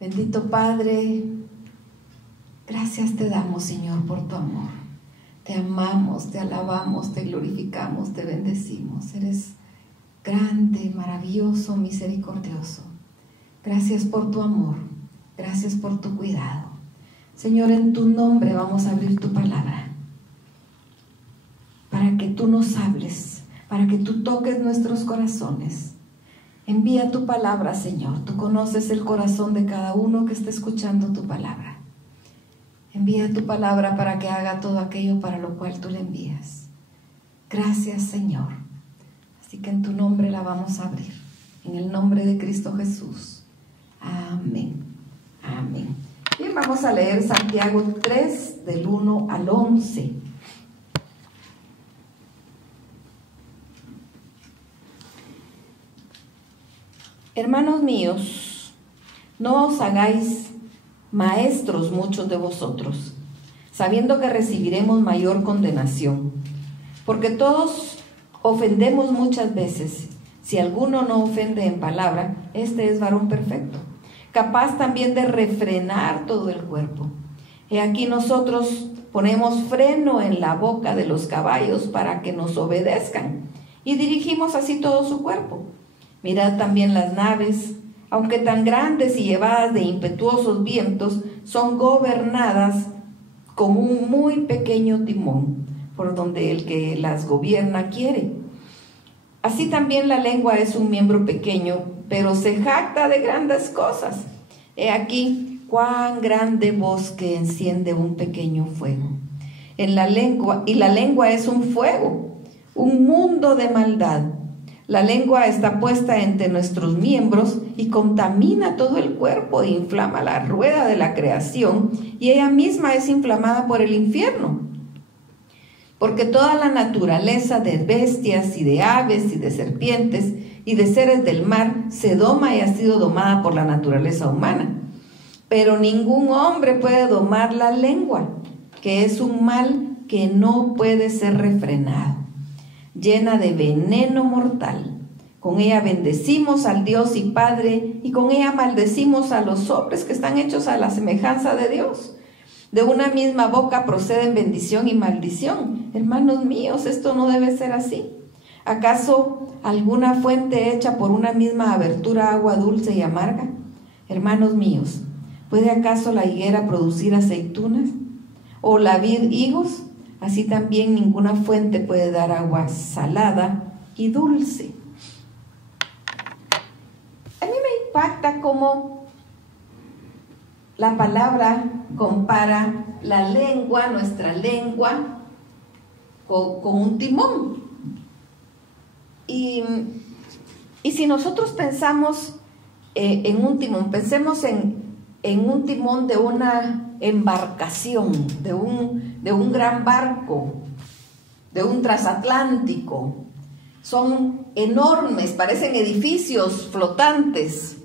Bendito Padre, gracias te damos, Señor, por tu amor. Te amamos, te alabamos, te glorificamos, te bendecimos. Eres grande, maravilloso, misericordioso. Gracias por tu amor, gracias por tu cuidado. Señor, en tu nombre vamos a abrir tu palabra, para que tú nos hables, para que tú toques nuestros corazones. Envía tu palabra, Señor. Tú conoces el corazón de cada uno que está escuchando tu palabra. Envía tu palabra para que haga todo aquello para lo cual tú le envías. Gracias, Señor. Así que en tu nombre la vamos a abrir. En el nombre de Cristo Jesús. Amén. Amén. Bien, vamos a leer Santiago 3, del 1 al 11. Hermanos míos, no os hagáis maestros muchos de vosotros, sabiendo que recibiremos mayor condenación, porque todos ofendemos muchas veces. Si alguno no ofende en palabra, este es varón perfecto, capaz también de refrenar todo el cuerpo. He aquí nosotros ponemos freno en la boca de los caballos para que nos obedezcan, y dirigimos así todo su cuerpo. Mirad también las naves, aunque tan grandes y llevadas de impetuosos vientos, son gobernadas con un muy pequeño timón, por donde el que las gobierna quiere. Así también la lengua es un miembro pequeño, pero se jacta de grandes cosas. He aquí cuán grande bosque enciende un pequeño fuego. La lengua es un fuego, un mundo de maldad. La lengua está puesta entre nuestros miembros y contamina todo el cuerpo e inflama la rueda de la creación, y ella misma es inflamada por el infierno. Porque toda la naturaleza de bestias y de aves y de serpientes y de seres del mar se doma y ha sido domada por la naturaleza humana. Pero ningún hombre puede domar la lengua, que es un mal que no puede ser refrenado, llena de veneno mortal. Con ella bendecimos al Dios y Padre, y con ella maldecimos a los hombres que están hechos a la semejanza de Dios. De una misma boca proceden bendición y maldición. Hermanos míos, esto no debe ser así. ¿Acaso alguna fuente hecha por una misma abertura agua dulce y amarga? Hermanos míos, ¿puede acaso la higuera producir aceitunas? ¿O la vid higos? Así también ninguna fuente puede dar agua salada y dulce. A mí me impacta cómo la palabra compara la lengua, nuestra lengua, con un timón. Y si nosotros pensamos en un timón, pensemos en un timón de una embarcación, de un gran barco, de un transatlántico. Son enormes, parecen edificios flotantes,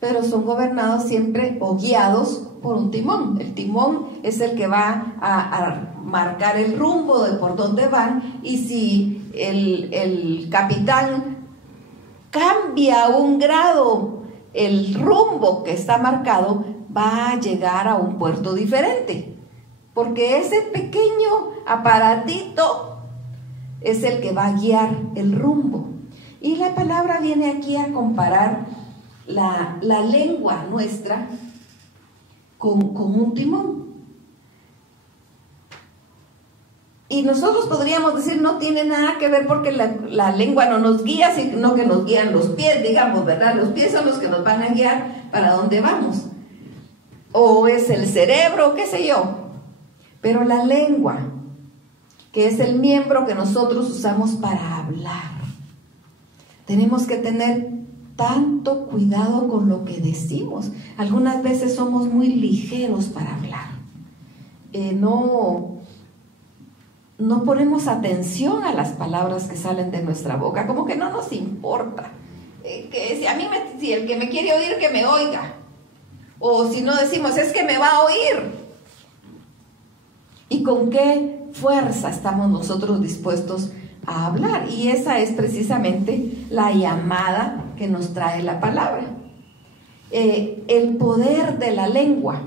pero son gobernados siempre o guiados por un timón. El timón es el que va a marcar el rumbo de por dónde van, y si el capitán cambia un grado el rumbo que está marcado, va a llegar a un puerto diferente, porque ese pequeño aparatito es el que va a guiar el rumbo. Y la palabra viene aquí a comparar la lengua nuestra con un timón. Y nosotros podríamos decir, no tiene nada que ver, porque la lengua no nos guía, sino que nos guían los pies, digamos, ¿verdad? Los pies son los que nos van a guiar para dónde vamos. O es el cerebro, qué sé yo. Pero la lengua, que es el miembro que nosotros usamos para hablar, tenemos que tener tanto cuidado con lo que decimos. Algunas veces somos muy ligeros para hablar. No ponemos atención a las palabras que salen de nuestra boca, como que no nos importa. Si el que me quiere oír, que me oiga. O si no decimos, es que me va a oír. ¿Y con qué fuerza estamos nosotros dispuestos a hablar? Y esa es precisamente la llamada que nos trae la palabra. el poder de la lengua.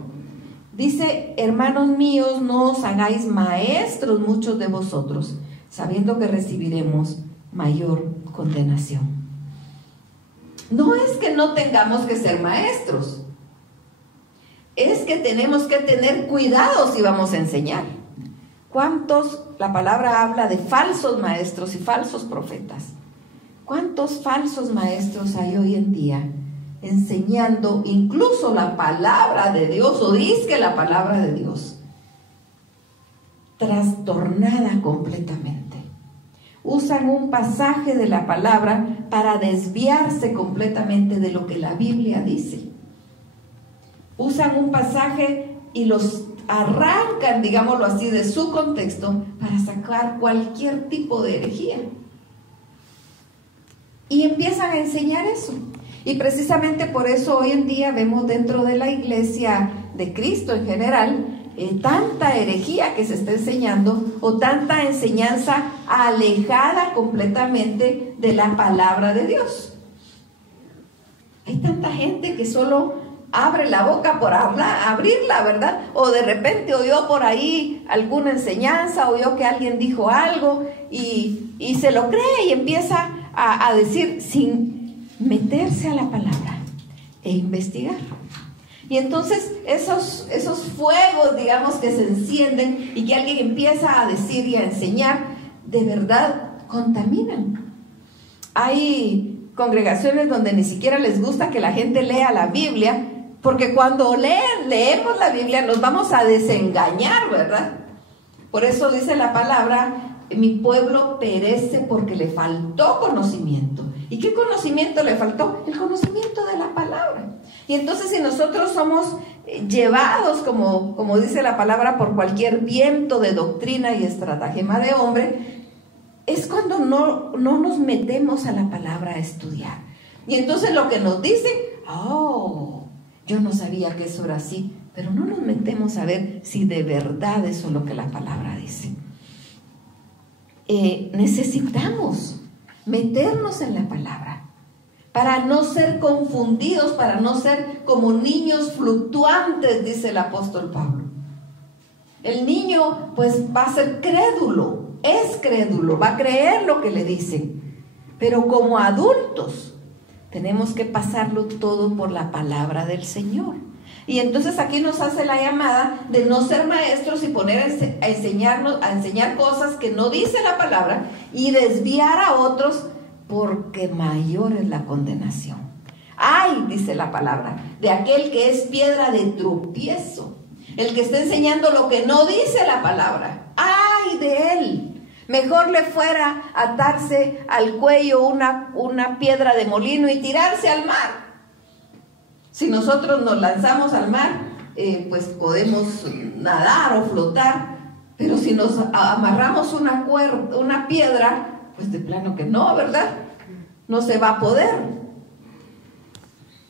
Dice, hermanos míos, no os hagáis maestros muchos de vosotros, sabiendo que recibiremos mayor condenación. No es que no tengamos que ser maestros, es que tenemos que tener cuidado si vamos a enseñar. ¿Cuántos, la palabra habla de falsos maestros y falsos profetas? ¿Cuántos falsos maestros hay hoy en día enseñando incluso la palabra de Dios, o dizque la palabra de Dios, trastornada completamente? Usan un pasaje de la palabra para desviarse completamente de lo que la Biblia dice. Usan un pasaje y los arrancan, digámoslo así, de su contexto para sacar cualquier tipo de herejía. Y empiezan a enseñar eso. Y precisamente por eso hoy en día vemos dentro de la iglesia de Cristo en general tanta herejía que se está enseñando, o tanta enseñanza alejada completamente de la palabra de Dios. Hay tanta gente que solo abre la boca por abrirla, ¿verdad? O de repente oyó por ahí alguna enseñanza, oyó que alguien dijo algo y se lo cree y empieza a decir sin meterse a la palabra e investigar. Y entonces esos fuegos, digamos, que se encienden y que alguien empieza a decir y a enseñar, de verdad contaminan. Hay congregaciones donde ni siquiera les gusta que la gente lea la Biblia, porque cuando leemos la Biblia nos vamos a desengañar, ¿verdad? Por eso dice la palabra, mi pueblo perece porque le faltó conocimiento. ¿Y qué conocimiento le faltó? El conocimiento de la palabra. Y entonces si nosotros somos llevados, como dice la palabra, por cualquier viento de doctrina y estratagema de hombre, es cuando no nos metemos a la palabra a estudiar. Y entonces lo que nos dicen, yo no sabía que eso era así, pero no nos metemos a ver si de verdad eso es lo que la palabra dice. Necesitamos meternos en la palabra para no ser confundidos, para no ser como niños fluctuantes, dice el apóstol Pablo. El niño pues va a ser crédulo, es crédulo, va a creer lo que le dicen, pero como adultos tenemos que pasarlo todo por la palabra del Señor. Y entonces aquí nos hace la llamada de no ser maestros y poner a enseñar cosas que no dice la palabra y desviar a otros, porque mayor es la condenación. Ay, dice la palabra, de aquel que es piedra de tropiezo, el que está enseñando lo que no dice la palabra. Ay de él. Mejor le fuera atarse al cuello una piedra de molino y tirarse al mar. Si nosotros nos lanzamos al mar, pues podemos nadar o flotar, pero si nos amarramos una piedra, pues de plano que no, ¿verdad? No se va a poder.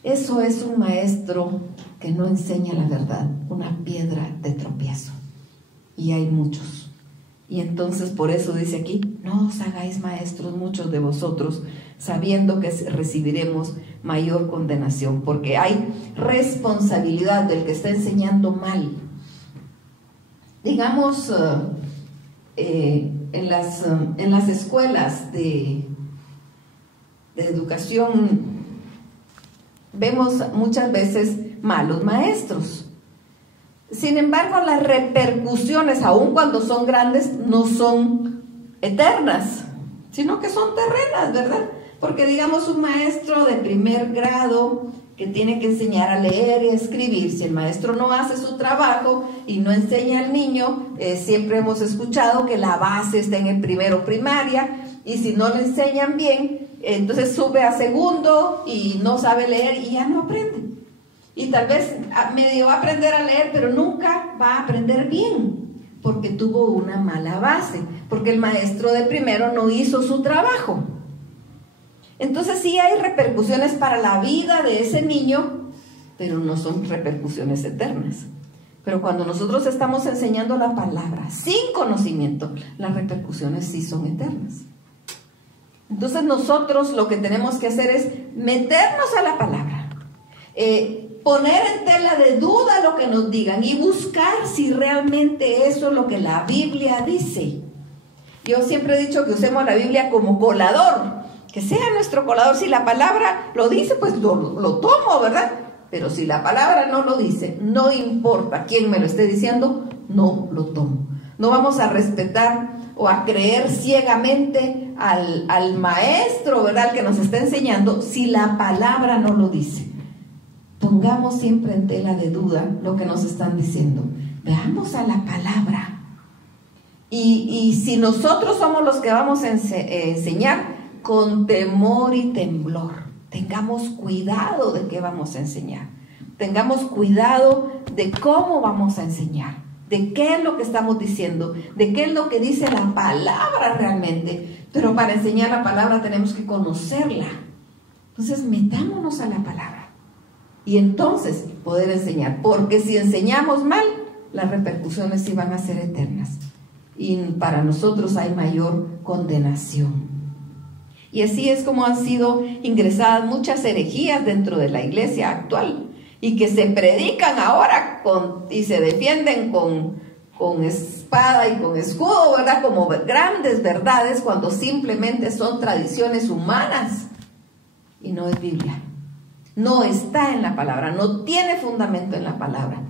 Eso es un maestro que no enseña la verdad, una piedra de tropiezo. Y hay muchos. Y entonces por eso dice aquí, no os hagáis maestros muchos de vosotros, sabiendo que recibiremos mayor condenación, porque hay responsabilidad del que está enseñando mal. Digamos, en las escuelas de educación vemos muchas veces malos maestros. Sin embargo, las repercusiones, aun cuando son grandes, no son eternas, sino que son terrenas, ¿verdad? Porque digamos un maestro de primer grado que tiene que enseñar a leer y a escribir, si el maestro no hace su trabajo y no enseña al niño, siempre hemos escuchado que la base está en el primero primaria, y si no le enseñan bien, entonces sube a segundo y no sabe leer y ya no aprende. Y tal vez medio va a aprender a leer, pero nunca va a aprender bien, porque tuvo una mala base, porque el maestro de primero no hizo su trabajo. Entonces sí hay repercusiones para la vida de ese niño, pero no son repercusiones eternas. Pero cuando nosotros estamos enseñando la palabra sin conocimiento, las repercusiones sí son eternas. Entonces nosotros lo que tenemos que hacer es meternos a la palabra, Poner en tela de duda lo que nos digan y buscar si realmente eso es lo que la Biblia dice. Yo siempre he dicho que usemos la Biblia como colador, que sea nuestro colador. Si la palabra lo dice, pues lo tomo, ¿verdad? Pero si la palabra no lo dice, no importa quién me lo esté diciendo, no lo tomo. No vamos a respetar o a creer ciegamente al maestro, ¿verdad?, al que nos está enseñando, si la palabra no lo dice. Pongamos siempre en tela de duda lo que nos están diciendo. Veamos a la palabra. Y si nosotros somos los que vamos a enseñar, con temor y temblor, tengamos cuidado de qué vamos a enseñar. Tengamos cuidado de cómo vamos a enseñar, de qué es lo que estamos diciendo, de qué es lo que dice la palabra realmente. Pero para enseñar la palabra tenemos que conocerla. Entonces, metámonos a la palabra y entonces poder enseñar. Porque si enseñamos mal, las repercusiones sí van a ser eternas. Y para nosotros hay mayor condenación. Y así es como han sido ingresadas muchas herejías dentro de la iglesia actual y que se predican ahora y se defienden con espada y con escudo, ¿verdad?, como grandes verdades, cuando simplemente son tradiciones humanas y no es Biblia. No está en la palabra, no tiene fundamento en la palabra.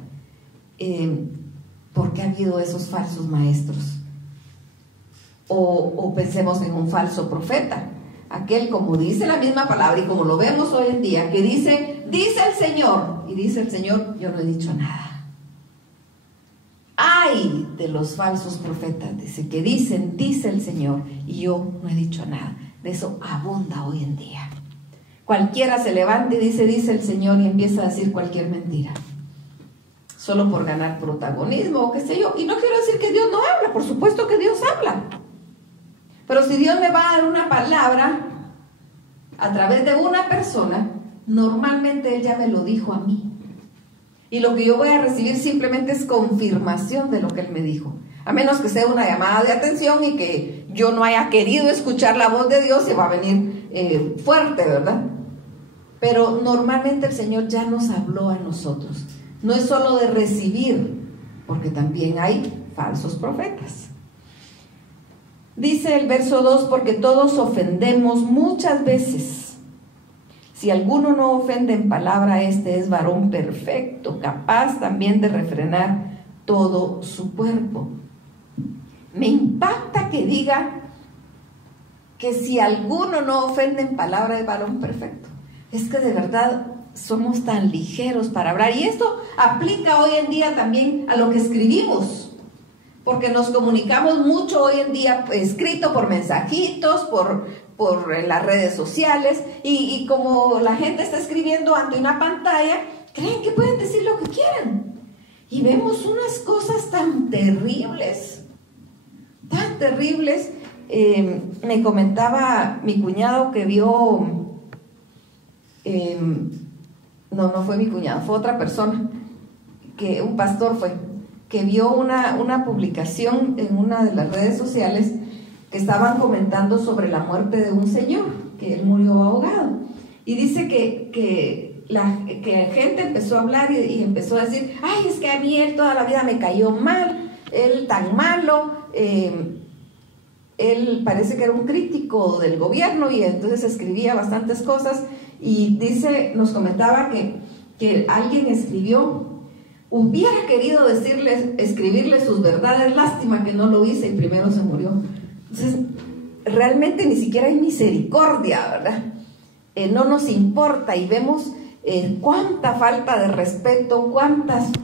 ¿Por qué ha habido esos falsos maestros? O pensemos en un falso profeta, aquel, como dice la misma palabra y como lo vemos hoy en día, que dice el Señor, y dice el Señor, yo no he dicho nada. Ay de los falsos profetas, dice, que dicen, dice el Señor, y yo no he dicho nada. De eso abunda hoy en día. Cualquiera se levanta y dice el Señor, y empieza a decir cualquier mentira, solo por ganar protagonismo o qué sé yo. Y no quiero decir que Dios no habla, por supuesto que Dios habla. Pero si Dios me va a dar una palabra a través de una persona, normalmente Él ya me lo dijo a mí. Y lo que yo voy a recibir simplemente es confirmación de lo que Él me dijo. A menos que sea una llamada de atención y que yo no haya querido escuchar la voz de Dios, se va a venir fuerte, ¿verdad? Pero normalmente el Señor ya nos habló a nosotros. No es solo de recibir, porque también hay falsos profetas. Dice el verso 2, porque todos ofendemos muchas veces. Si alguno no ofende en palabra, este es varón perfecto, capaz también de refrenar todo su cuerpo. Me impacta que diga que si alguno no ofende en palabra, es varón perfecto. Es que de verdad somos tan ligeros para hablar. Y esto aplica hoy en día también a lo que escribimos. Porque nos comunicamos mucho hoy en día, escrito por mensajitos, por en las redes sociales, y como la gente está escribiendo ante una pantalla, creen que pueden decir lo que quieran. Y vemos unas cosas tan terribles, tan terribles. Me comentaba mi cuñado que vio, no fue mi cuñado, fue otra persona, que un pastor fue, que vio una publicación en una de las redes sociales que estaban comentando sobre la muerte de un señor, que él murió ahogado. Y dice que gente empezó a hablar y empezó a decir, ay, es que a mí él toda la vida me cayó mal, él tan malo, él parece que era un crítico del gobierno y entonces escribía bastantes cosas. Y dice, nos comentaba que alguien escribió, hubiera querido escribirle sus verdades, lástima que no lo hice y primero se murió. Entonces, realmente ni siquiera hay misericordia, ¿verdad? No nos importa y vemos cuánta falta de respeto,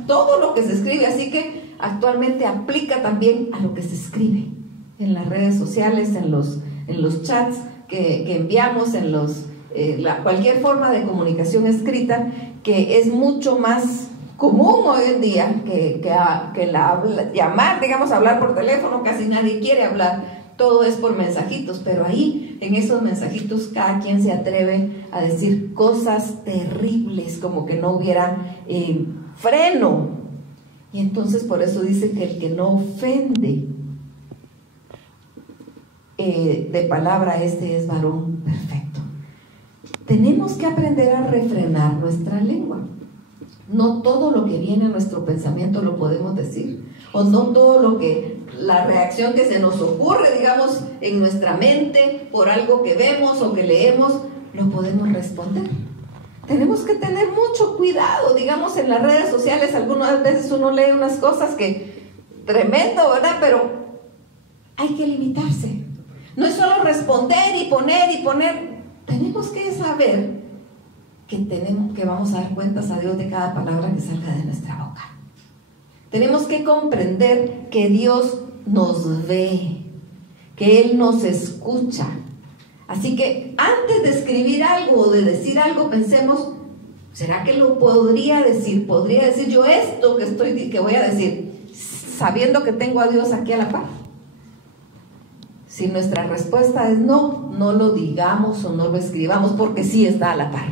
todo lo que se escribe. Así que actualmente aplica también a lo que se escribe en las redes sociales, en los chats que enviamos, en cualquier forma de comunicación escrita, que es mucho más común hoy en día que llamar, digamos, hablar por teléfono. Casi nadie quiere hablar, todo es por mensajitos, pero ahí en esos mensajitos cada quien se atreve a decir cosas terribles, como que no hubiera freno. Y entonces por eso dice que el que no ofende de palabra, este es varón perfecto. tenemos que aprender a refrenar nuestra lengua. No todo lo que viene a nuestro pensamiento lo podemos decir, o no todo lo que, la reacción que se nos ocurre, digamos, en nuestra mente por algo que vemos o que leemos, lo podemos responder. Tenemos que tener mucho cuidado, digamos, en las redes sociales. Algunas veces uno lee unas cosas que, tremendo, ¿verdad? Pero hay que limitarse. No es solo responder y poner y poner. Tenemos que saber que vamos a dar cuentas a Dios de cada palabra que salga de nuestra boca. Tenemos que comprender que Dios nos ve, que Él nos escucha. Así que antes de escribir algo o de decir algo, pensemos, ¿será que lo podría decir? ¿Podría decir yo esto que voy a decir, sabiendo que tengo a Dios aquí a la par? Si nuestra respuesta es no, no lo digamos o no lo escribamos, porque sí está a la par.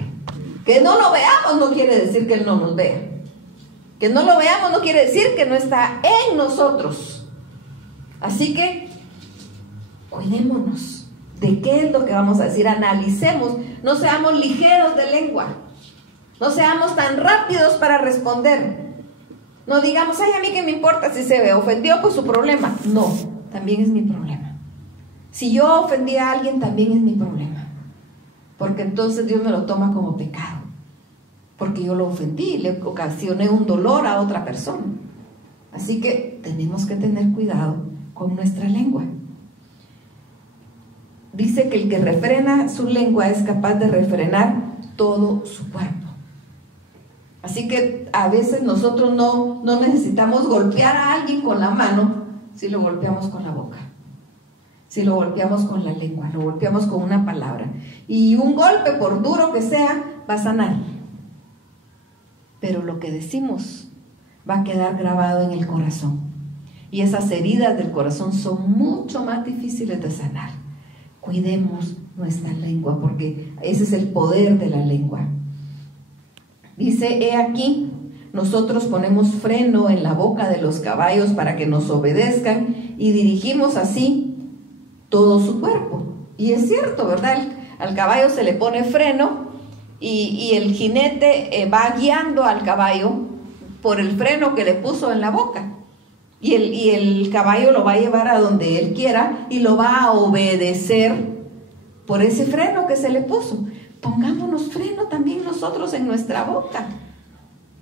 Que no lo veamos no quiere decir que Él no nos vea. Que no lo veamos no quiere decir que no está en nosotros. Así que cuidémonos de qué es lo que vamos a decir. Analicemos, no seamos ligeros de lengua, no seamos tan rápidos para responder. No digamos, ay, a mí qué me importa si se ve ofendió, pues su problema. No, también es mi problema. Si yo ofendí a alguien, también es mi problema, porque entonces Dios me lo toma como pecado, porque yo lo ofendí, le ocasioné un dolor a otra persona. Así que tenemos que tener cuidado con nuestra lengua. Dice que el que refrena su lengua es capaz de refrenar todo su cuerpo. Así que a veces nosotros no necesitamos golpear a alguien con la mano si lo golpeamos con la boca, si lo golpeamos con la lengua, lo golpeamos con una palabra. Y un golpe, por duro que sea, va a sanar. Pero lo que decimos va a quedar grabado en el corazón. Y esas heridas del corazón son mucho más difíciles de sanar. Cuidemos nuestra lengua, porque ese es el poder de la lengua. Dice, he aquí, nosotros ponemos freno en la boca de los caballos para que nos obedezcan y dirigimos así todo su cuerpo. Y es cierto, ¿verdad? Al caballo se le pone freno y el jinete va guiando al caballo por el freno que le puso en la boca. Y el caballo lo va a llevar a donde él quiera y lo va a obedecer por ese freno que se le puso. Pongámonos freno también nosotros en nuestra boca.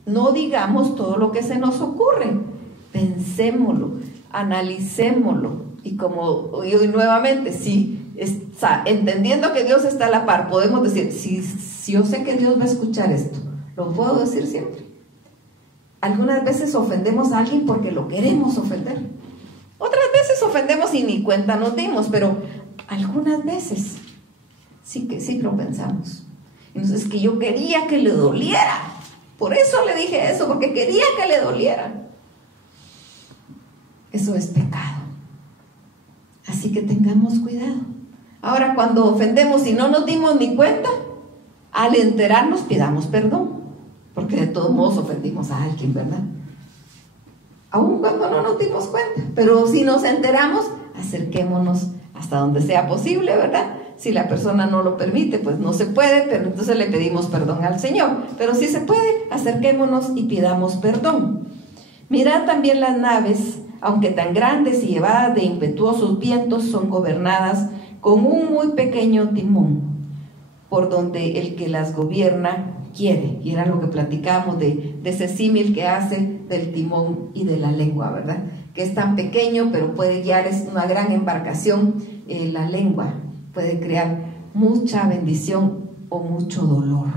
No digamos todo lo que se nos ocurre. Pensémoslo, analicémoslo. Y como hoy nuevamente, entendiendo que Dios está a la par, podemos decir, si yo sé que Dios va a escuchar esto, lo puedo decir siempre. Algunas veces ofendemos a alguien porque lo queremos ofender. Otras veces ofendemos y ni cuenta nos dimos, pero algunas veces sí lo pensamos. Entonces, que yo quería que le doliera. Por eso le dije eso, porque quería que le doliera. Eso es pecado. Así que tengamos cuidado. Ahora, cuando ofendemos y no nos dimos ni cuenta, al enterarnos pidamos perdón. Porque de todos modos ofendimos a alguien, ¿verdad? Aun cuando no nos dimos cuenta. Pero si nos enteramos, acerquémonos hasta donde sea posible, ¿verdad? Si la persona no lo permite, pues no se puede, pero entonces le pedimos perdón al Señor. Pero si se puede, acerquémonos y pidamos perdón. Mirad también las naves, aunque tan grandes y llevadas de impetuosos vientos, son gobernadas con un muy pequeño timón, por donde el que las gobierna quiere. Y era lo que platicábamos de ese símil que hace del timón y de la lengua, ¿verdad? Que es tan pequeño, pero puede guiar, es una gran embarcación. La lengua puede crear mucha bendición o mucho dolor.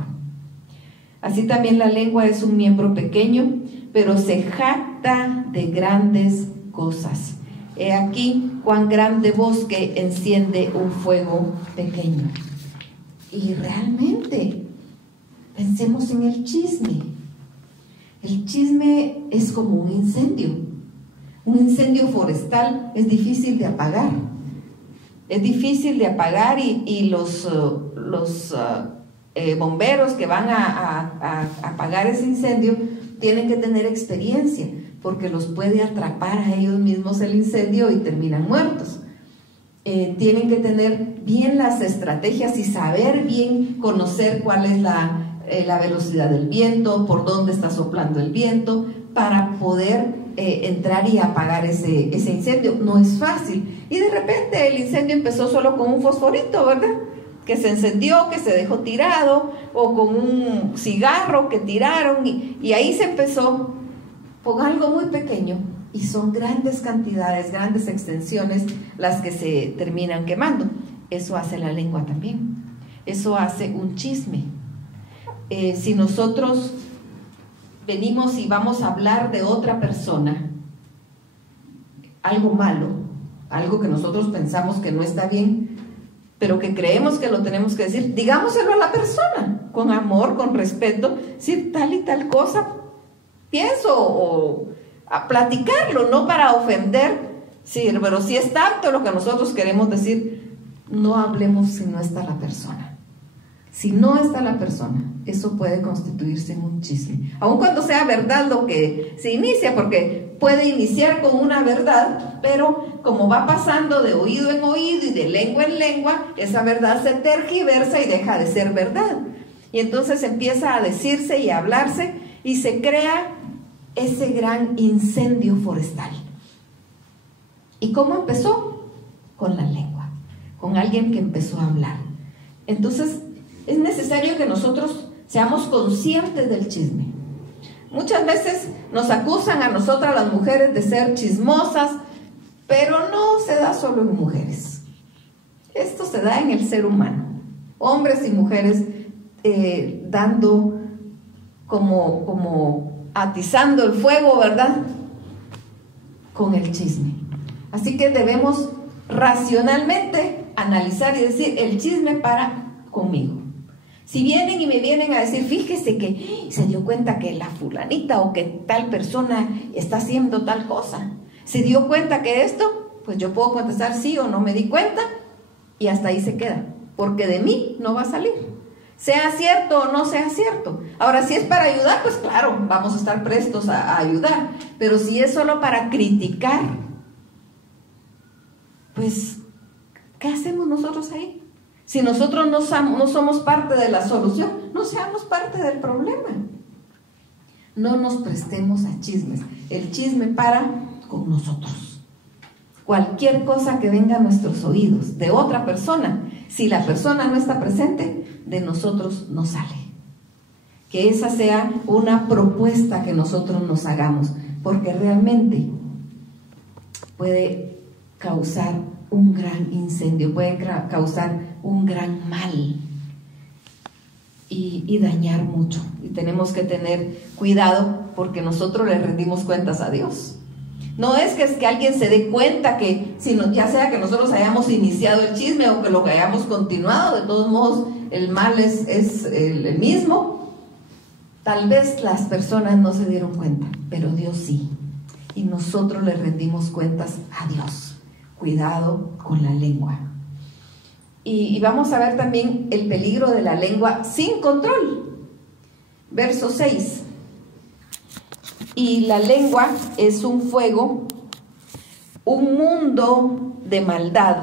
Así también la lengua es un miembro pequeño, pero se jacta de grandes cosas. He aquí cuán grande bosque enciende un fuego pequeño. Y realmente pensemos en el chisme. El chisme es como un incendio. Un incendio forestal es difícil de apagar. Es difícil de apagar y los bomberos que van a apagar ese incendio tienen que tener experiencia, porque los puede atrapar a ellos mismos el incendio y terminan muertos. tienen que tener bien las estrategias y saber bien, conocer cuál es la velocidad del viento, por dónde está soplando el viento, para poder entrar y apagar ese incendio. No es fácil. Y de repente el incendio empezó solo con un fosforito, ¿verdad? Que se encendió, que se dejó tirado, o con un cigarro que tiraron, y ahí se empezó con algo muy pequeño, y son grandes cantidades, grandes extensiones las que se terminan quemando. Eso hace la lengua también, eso hace un chisme. Si nosotros venimos y vamos a hablar de otra persona, algo malo, algo que nosotros pensamos que no está bien, pero que creemos que lo tenemos que decir, digámoselo a la persona, con amor, con respeto, decir tal y tal cosa, pienso, o a platicarlo, no para ofender, sí, pero si es tanto lo que nosotros queremos decir, no hablemos si no está la persona. Si no está la persona, eso puede constituirse en un chisme, aun cuando sea verdad lo que se inicia, porque puede iniciar con una verdad, pero como va pasando de oído en oído y de lengua en lengua, esa verdad se tergiversa y deja de ser verdad, y entonces empieza a decirse y a hablarse, y se crea ese gran incendio forestal. ¿Y cómo empezó? Con la lengua, con alguien que empezó a hablar. Entonces es necesario que nosotros seamos conscientes del chisme. Muchas veces nos acusan a nosotras las mujeres de ser chismosas, pero no se da solo en mujeres. Esto se da en el ser humano. Hombres y mujeres dando como atizando el fuego, ¿verdad? Con el chisme. Así que debemos racionalmente analizar y decir, el chisme para conmigo. Si vienen y me vienen a decir, fíjese que se dio cuenta que la fulanita o que tal persona está haciendo tal cosa, se dio cuenta que esto, pues yo puedo contestar sí o no me di cuenta, y hasta ahí se queda, porque de mí no va a salir, sea cierto o no sea cierto. Ahora, si es para ayudar, pues claro, vamos a estar prestos a ayudar, pero si es solo para criticar, pues ¿qué hacemos nosotros ahí? Si nosotros no somos parte de la solución, no seamos parte del problema. No nos prestemos a chismes. El chisme para con nosotros. Cualquier cosa que venga a nuestros oídos de otra persona, si la persona no está presente, de nosotros no sale. Que esa sea una propuesta que nosotros nos hagamos, porque realmente puede causar un gran incendio, puede causar un gran mal y dañar mucho. Y tenemos que tener cuidado, porque nosotros le rendimos cuentas a Dios. No es que alguien se dé cuenta que, sino ya sea que nosotros hayamos iniciado el chisme o que lo hayamos continuado, de todos modos el mal es el mismo. Tal vez las personas no se dieron cuenta, pero Dios sí, y nosotros le rendimos cuentas a Dios. Cuidado con la lengua. Y vamos a ver también el peligro de la lengua sin control. Verso 6. Y la lengua es un fuego, un mundo de maldad.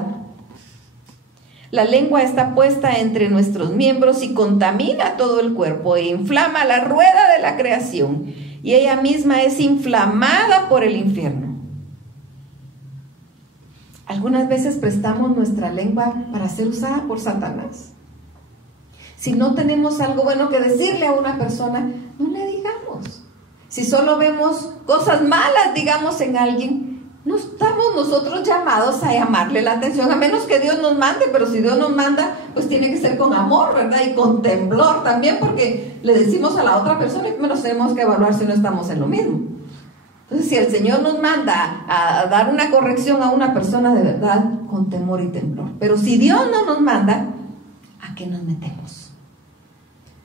La lengua está puesta entre nuestros miembros y contamina todo el cuerpo e inflama la rueda de la creación, y ella misma es inflamada por el infierno. Algunas veces prestamos nuestra lengua para ser usada por Satanás. Si no tenemos algo bueno que decirle a una persona, no le digamos. Si solo vemos cosas malas, digamos, en alguien, no estamos nosotros llamados a llamarle la atención, a menos que Dios nos mande. Pero si Dios nos manda, pues tiene que ser con amor, ¿verdad? Y con temblor también, porque le decimos a la otra persona y primero tenemos que evaluar si no estamos en lo mismo. Entonces, si el Señor nos manda a dar una corrección a una persona, de verdad, con temor y temblor. Pero si Dios no nos manda, ¿a qué nos metemos?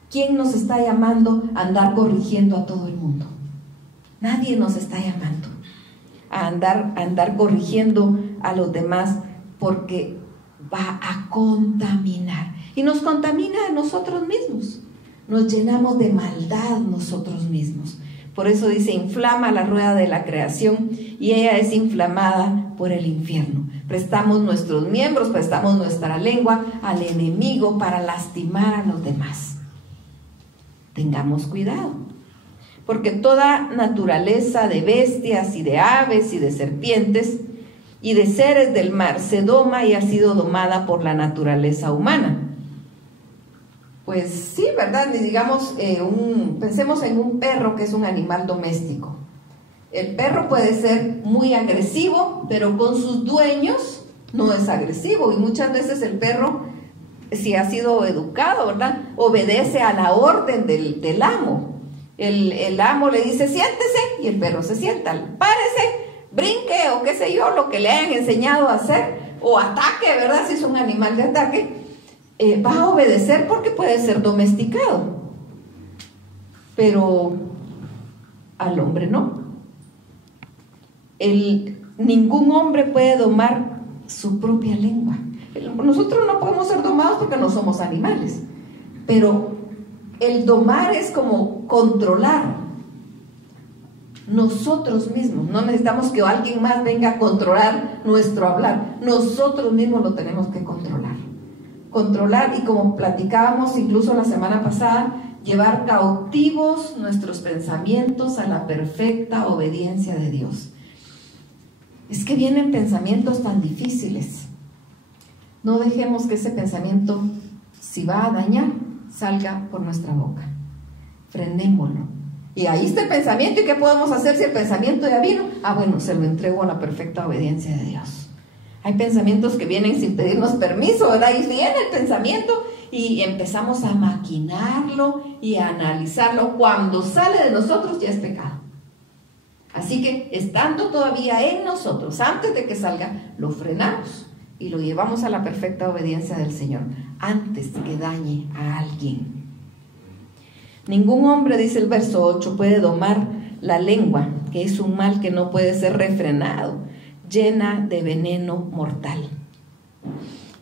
¿Quién nos está llamando a andar corrigiendo a todo el mundo? Nadie nos está llamando a andar corrigiendo a los demás, porque va a contaminar. Y nos contamina a nosotros mismos. Nos llenamos de maldad nosotros mismos. Por eso dice, inflama la rueda de la creación y ella es inflamada por el infierno. Prestamos nuestros miembros, prestamos nuestra lengua al enemigo para lastimar a los demás. Tengamos cuidado, porque toda naturaleza de bestias y de aves y de serpientes y de seres del mar se doma y ha sido domada por la naturaleza humana. Pues sí, ¿verdad? Digamos, pensemos en un perro, que es un animal doméstico. El perro puede ser muy agresivo, pero con sus dueños no es agresivo. Y muchas veces el perro, si ha sido educado, ¿verdad?, obedece a la orden del amo. El amo le dice, siéntese, y el perro se sienta. Párese, brinque, o qué sé yo, lo que le hayan enseñado a hacer, o ataque, ¿verdad?, si es un animal de ataque, va a obedecer porque puede ser domesticado. Pero al hombre no. Ningún hombre puede domar su propia lengua. Nosotros no podemos ser domados porque no somos animales, pero el domar es como controlar nosotros mismos. No necesitamos que alguien más venga a controlar nuestro hablar, nosotros mismos lo tenemos que controlar, y como platicábamos incluso la semana pasada, llevar cautivos nuestros pensamientos a la perfecta obediencia de Dios. Es que vienen pensamientos tan difíciles. No dejemos que ese pensamiento, si va a dañar, salga por nuestra boca. Frenémoslo. Y ahí está el pensamiento. ¿Y qué podemos hacer si el pensamiento ya vino? Bueno, se lo entrego a la perfecta obediencia de Dios. Hay pensamientos que vienen sin pedirnos permiso, ¿verdad? Y viene el pensamiento y empezamos a maquinarlo y a analizarlo. Cuando sale de nosotros ya es pecado. Así que, estando todavía en nosotros, antes de que salga, lo frenamos y lo llevamos a la perfecta obediencia del Señor, antes que dañe a alguien. Ningún hombre, dice el verso 8, puede domar la lengua, que es un mal que no puede ser refrenado, llena de veneno mortal.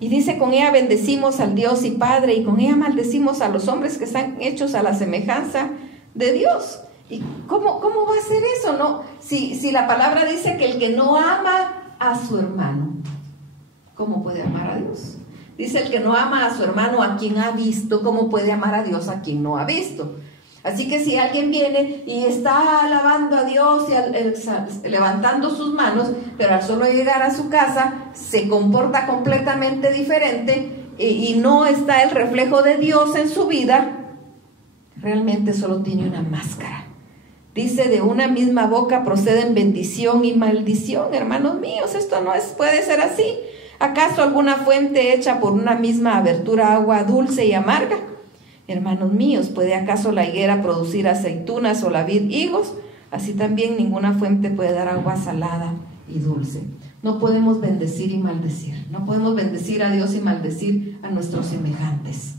Y dice, con ella bendecimos al Dios y Padre, y con ella maldecimos a los hombres que están hechos a la semejanza de Dios. ¿Y cómo va a ser eso? ¿No? Si la palabra dice que el que no ama a su hermano, ¿cómo puede amar a Dios? Dice, el que no ama a su hermano, a quien ha visto, ¿cómo puede amar a Dios a quien no ha visto? Así que si alguien viene y está alabando a Dios y levantando sus manos, pero al solo llegar a su casa se comporta completamente diferente y no está el reflejo de Dios en su vida, realmente solo tiene una máscara. Dice, de una misma boca proceden bendición y maldición. Hermanos míos, esto no puede ser así. ¿Acaso alguna fuente hecha por una misma abertura agua dulce y amarga? Hermanos míos, ¿puede acaso la higuera producir aceitunas o la vid higos? Así también ninguna fuente puede dar agua salada y dulce. No podemos bendecir y maldecir. No podemos bendecir a Dios y maldecir a nuestros semejantes.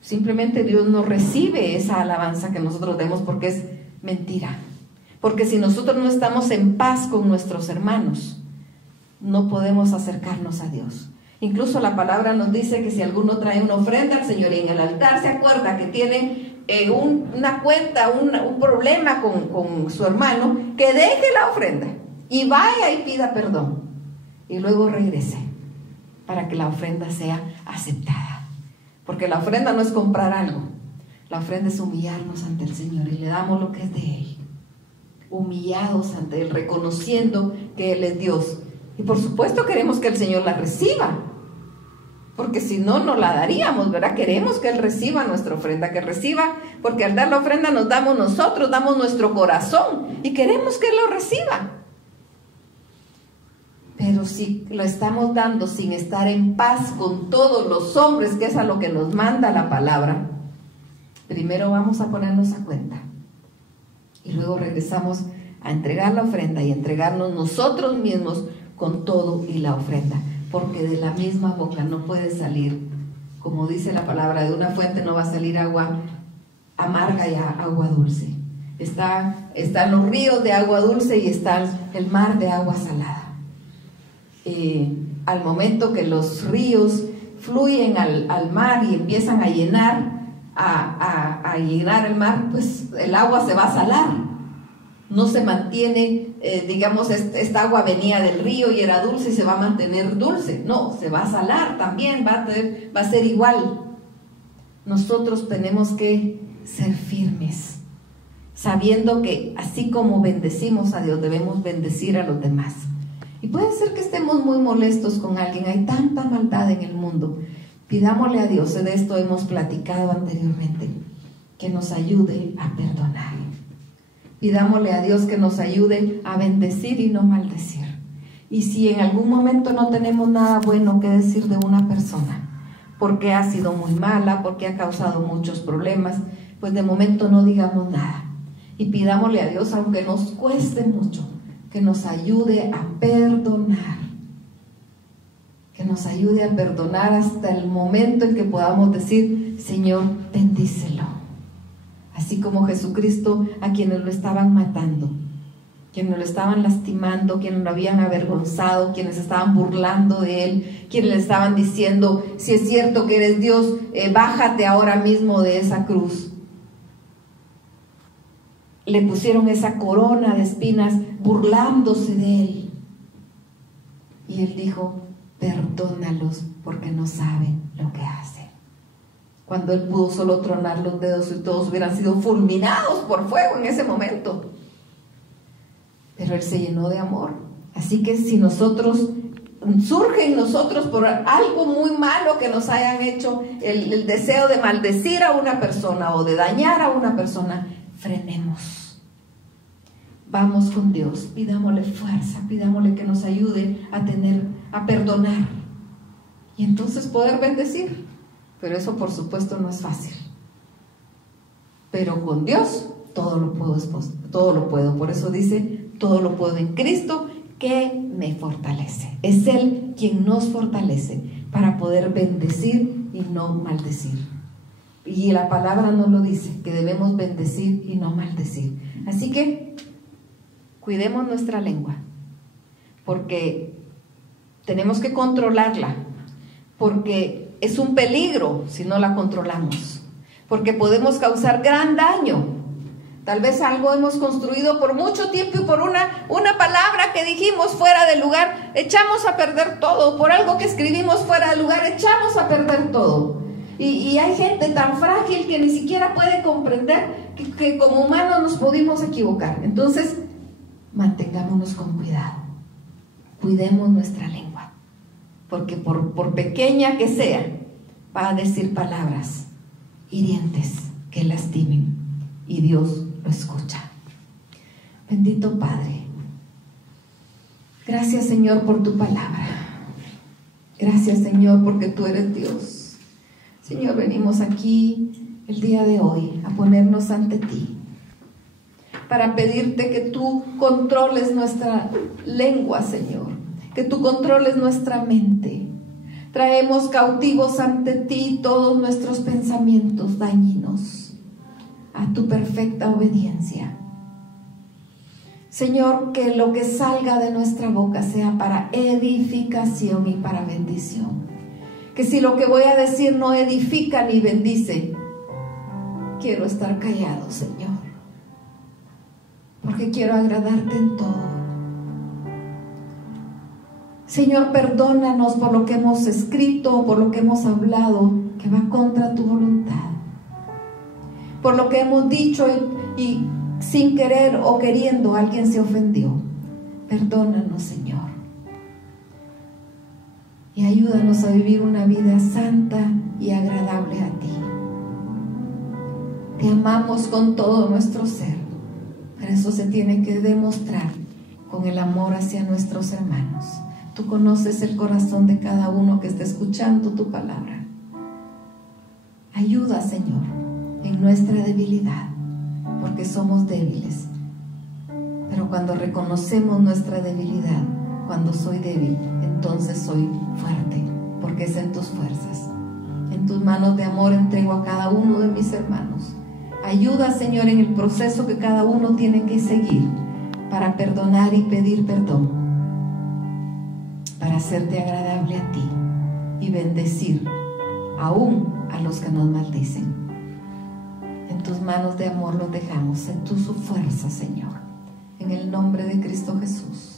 Simplemente Dios no recibe esa alabanza que nosotros demos porque es mentira. Porque si nosotros no estamos en paz con nuestros hermanos, no podemos acercarnos a Dios. Incluso la palabra nos dice que si alguno trae una ofrenda al Señor y en el altar se acuerda que tiene una cuenta, un problema con su hermano, que deje la ofrenda y vaya y pida perdón y luego regrese para que la ofrenda sea aceptada. Porque la ofrenda no es comprar algo, la ofrenda es humillarnos ante el Señor y le damos lo que es de Él, humillados ante Él, reconociendo que Él es Dios. Y por supuesto queremos que el Señor la reciba, porque si no, no la daríamos, ¿verdad? Queremos que Él reciba nuestra ofrenda, que reciba, porque al dar la ofrenda nos damos nosotros, damos nuestro corazón y queremos que Él lo reciba. Pero si lo estamos dando sin estar en paz con todos los hombres, que es a lo que nos manda la palabra, primero vamos a ponernos a cuenta y luego regresamos a entregar la ofrenda y entregarnos nosotros mismos con todo y la ofrenda, porque de la misma boca no puede salir, como dice la palabra, de una fuente no va a salir agua amarga y agua dulce. Están los ríos de agua dulce y está el mar de agua salada. Al momento que los ríos fluyen al mar y empiezan a llenar el mar, pues el agua se va a salar. No se mantiene, digamos, esta agua venía del río y era dulce y se va a mantener dulce. No, se va a salar también, va a ser igual. Nosotros tenemos que ser firmes, sabiendo que así como bendecimos a Dios, debemos bendecir a los demás. Y puede ser que estemos muy molestos con alguien, hay tanta maldad en el mundo. Pidámosle a Dios, de esto hemos platicado anteriormente, que nos ayude a perdonar. Pidámosle a Dios que nos ayude a bendecir y no maldecir. Y si en algún momento no tenemos nada bueno que decir de una persona, porque ha sido muy mala, porque ha causado muchos problemas, pues de momento no digamos nada. Y pidámosle a Dios, aunque nos cueste mucho, que nos ayude a perdonar. Que nos ayude a perdonar hasta el momento en que podamos decir: Señor, bendícelo. Así como Jesucristo a quienes lo estaban matando, quienes lo estaban lastimando, quienes lo habían avergonzado, quienes estaban burlando de él, quienes le estaban diciendo: si es cierto que eres Dios, bájate ahora mismo de esa cruz. Le pusieron esa corona de espinas burlándose de él. Y él dijo: perdónalos porque no saben lo que hacen. Cuando él pudo solo tronar los dedos y todos hubieran sido fulminados por fuego en ese momento. Pero él se llenó de amor. Así que si surge en nosotros por algo muy malo que nos hayan hecho, el deseo de maldecir a una persona o de dañar a una persona, frenemos. Vamos con Dios, pidámosle fuerza, pidámosle que nos ayude a perdonar y entonces poder bendecir. Pero eso por supuesto no es fácil. Pero con Dios todo lo puedo. Por eso dice: todo lo puedo en Cristo que me fortalece. Es Él quien nos fortalece para poder bendecir y no maldecir. Y la palabra nos lo dice, que debemos bendecir y no maldecir. Así que cuidemos nuestra lengua, porque tenemos que controlarla, porque es un peligro si no la controlamos, porque podemos causar gran daño. Tal vez algo hemos construido por mucho tiempo y por una palabra que dijimos fuera de lugar, echamos a perder todo. Por algo que escribimos fuera de lugar, echamos a perder todo. Y hay gente tan frágil que ni siquiera puede comprender que como humanos nos pudimos equivocar. Entonces, mantengámonos con cuidado. Cuidemos nuestra lengua, porque por pequeña que sea, va a decir palabras hirientes que lastimen, y Dios lo escucha. Bendito Padre, gracias Señor por tu palabra. Gracias Señor porque tú eres Dios. Señor, venimos aquí el día de hoy a ponernos ante ti para pedirte que tú controles nuestra lengua, Señor, que tú controles nuestra mente. Traemos cautivos ante ti todos nuestros pensamientos dañinos a tu perfecta obediencia. Señor, que lo que salga de nuestra boca sea para edificación y para bendición. Que si lo que voy a decir no edifica ni bendice, quiero estar callado, Señor, porque quiero agradarte en todo. Señor, perdónanos por lo que hemos escrito, por lo que hemos hablado, que va contra tu voluntad, por lo que hemos dicho y sin querer o queriendo alguien se ofendió. Perdónanos, Señor, y ayúdanos a vivir una vida santa y agradable a ti. Te amamos con todo nuestro ser, pero eso se tiene que demostrar con el amor hacia nuestros hermanos. Tú conoces el corazón de cada uno que está escuchando tu palabra. Ayuda, Señor, en nuestra debilidad, porque somos débiles. Pero cuando reconocemos nuestra debilidad, cuando soy débil, entonces soy fuerte, porque es en tus fuerzas. En tus manos de amor entrego a cada uno de mis hermanos. Ayuda, Señor, en el proceso que cada uno tiene que seguir para perdonar y pedir perdón, para hacerte agradable a ti y bendecir aún a los que nos maldicen. En tus manos de amor los dejamos, en tu fuerza, Señor. en el nombre de Cristo Jesús.